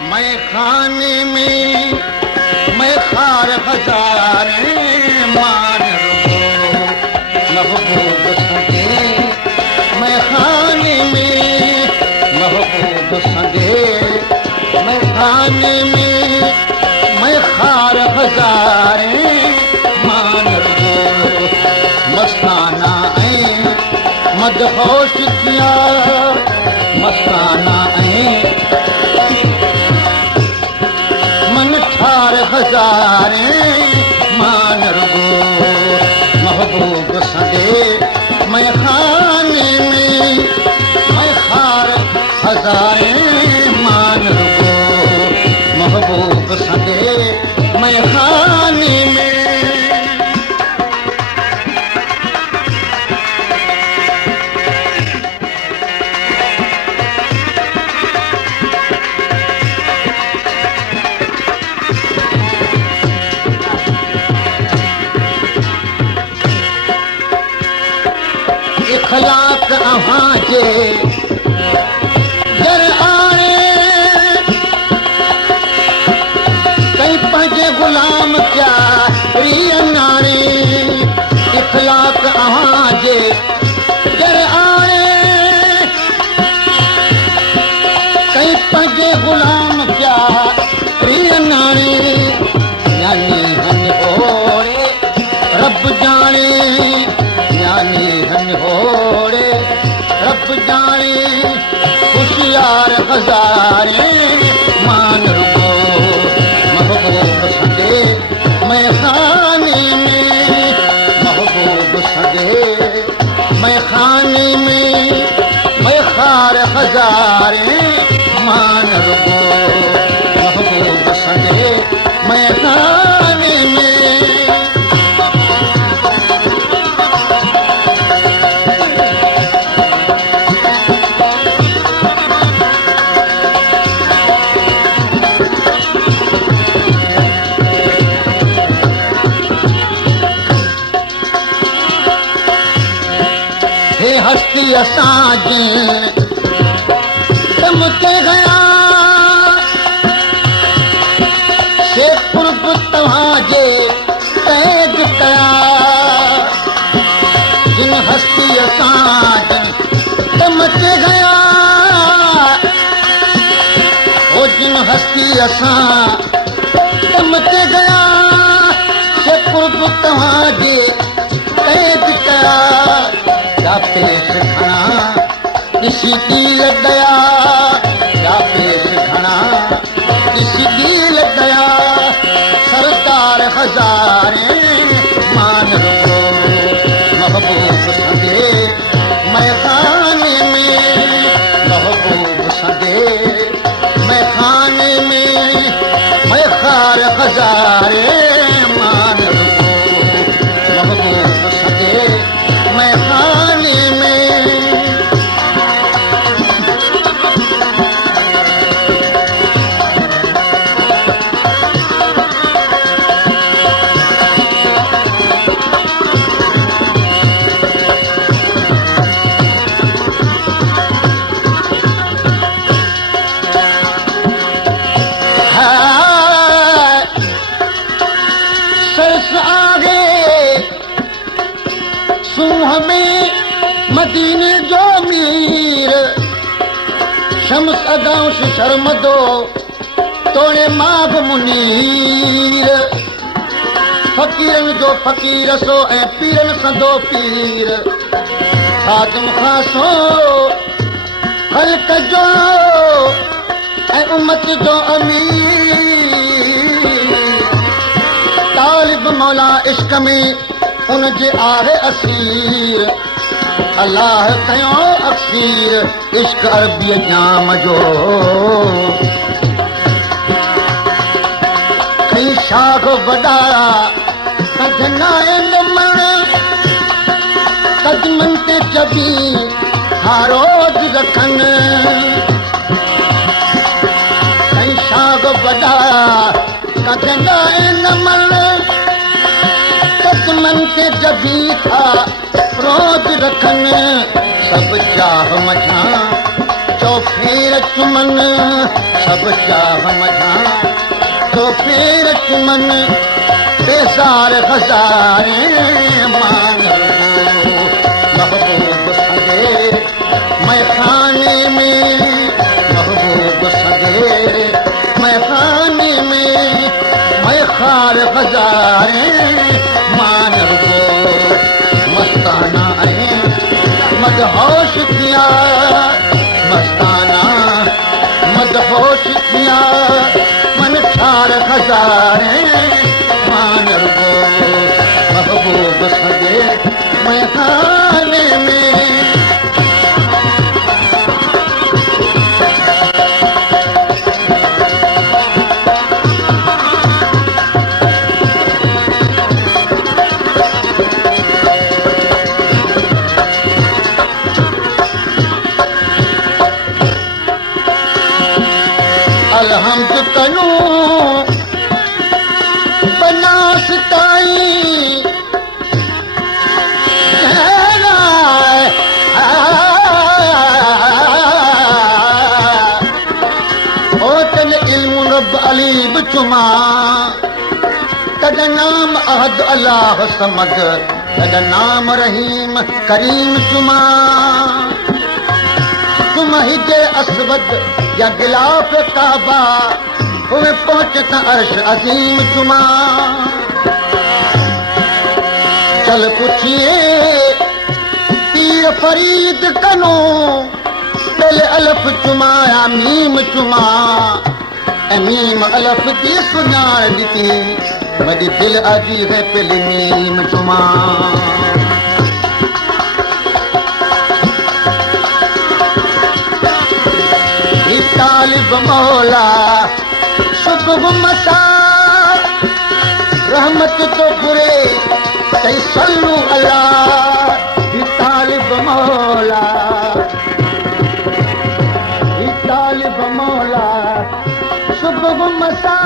मैं खाने में मैं खार हजारे मान महबूब संगे मैं खाने में महबूब संगे मैं खाने में मैं खार हजारे मान मस्ताना मदहोश किया मस्ताना मन ठार हजारे मान महबूब सदे मैं खाने में मैं खार हजारे मान महबूब सदे मैं खाने में इखलाक अहां जे दर आए कई पंहिंजे गुलाम क्या रियनाणे इखलाक अहां जे दर आए कई पंहिंजे गुलाम क्या रियनाणे यानी हन होरे रब जाने यानी हन होड़े रब जाने होशियार हजारे मान महबूब सदे मैं खाने में महबूब सदे मैं खाने में मैं खार हजारे मान महबूब सदे मैं खाने में हस्ती असांजे दम ते गया से कुर्ब तव्हांजे कैद कया जिन हस्ती असांजे दम ते गया ओ जिन हस्ती असां दम ते गया से कुर्ब तव्हांजे कैद कया पेश घना किसी दिल गया या पेश घना किसी दिल गया सरदार हजारे मान महबूब सदे मैं खाने में महबूब सदे मैं खाने में मैं खार हजारे मान महबूब सदे मैं खाने में सरस आगे सूह में मदीने जो मीर शम्स अगाउं से शर्मदो तोड़े माग मुनीर फकीरन जो फकीर सो ऐं पीरन संदो पीर खादम खासो खल्क जो ऐं उम्मत जो अमीर तालिब मौला इश्क में उनजे आहे असीर अल्लाह कयो अक्सीर इश्क अरबी जाम जो कई शाख वॾा कढनाए नमण कदमन ते जबी हारोज रखन कई शाख वॾा कढनाए नमण कदमन ते जबी था रोज रखन सब चाह मझां चो फेर चुमन सब चाह मझा तो फेर चुमन बेसार हजारे मान महबूब सगे मैं खाने में महबूब सगे मैं खाने में मैं खार हजारे मान मस्ताना है मदहोश किया मस्ताना मदहोश किया मन चार हजारे मान महबूब सगे मैं खाने में अलहम्द कनू बनासताई ओ तल इल्म रब अलीब चुमा तद नाम अहद अल्लाह समद तद नाम रहीम करीम चुमा तुम ही जे असवद या गिलाफ काबा तुम्हें पहुंचता अर्श अजीम चुमा चल पूछिए तीर फरीद कनो पहले अलफ चुमाया मीम चुमा मीम अलफ दी सुनार दी बड़ी दिल अजी है पहले मीम चुमा तालिब मौला सुबह मसा रहमत तो बुरे सही सल्लू अल्लाह तालिब मौला सुबह मसा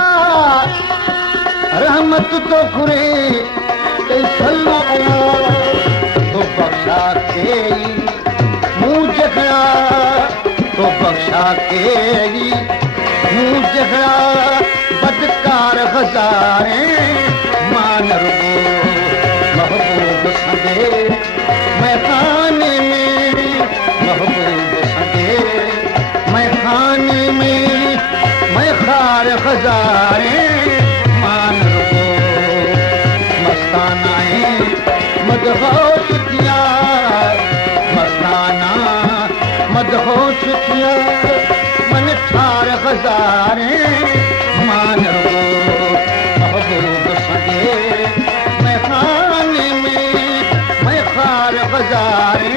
रहमत तो बुरे सही सल्लू अल्लाह तो बख्शा के मुँह जगड़ा तो बख्शा के मुँह जगड़ा बदकार हजारे मान महबूब सगे मैं खाने में महबूब सगे मैं खाने में मैं खार हजारे मान मस्ताना मदहोश किया मस्ताना मदहोश किया मन ठार हजारे मान महबूब सगे मैं खाने में मैं खार हजारे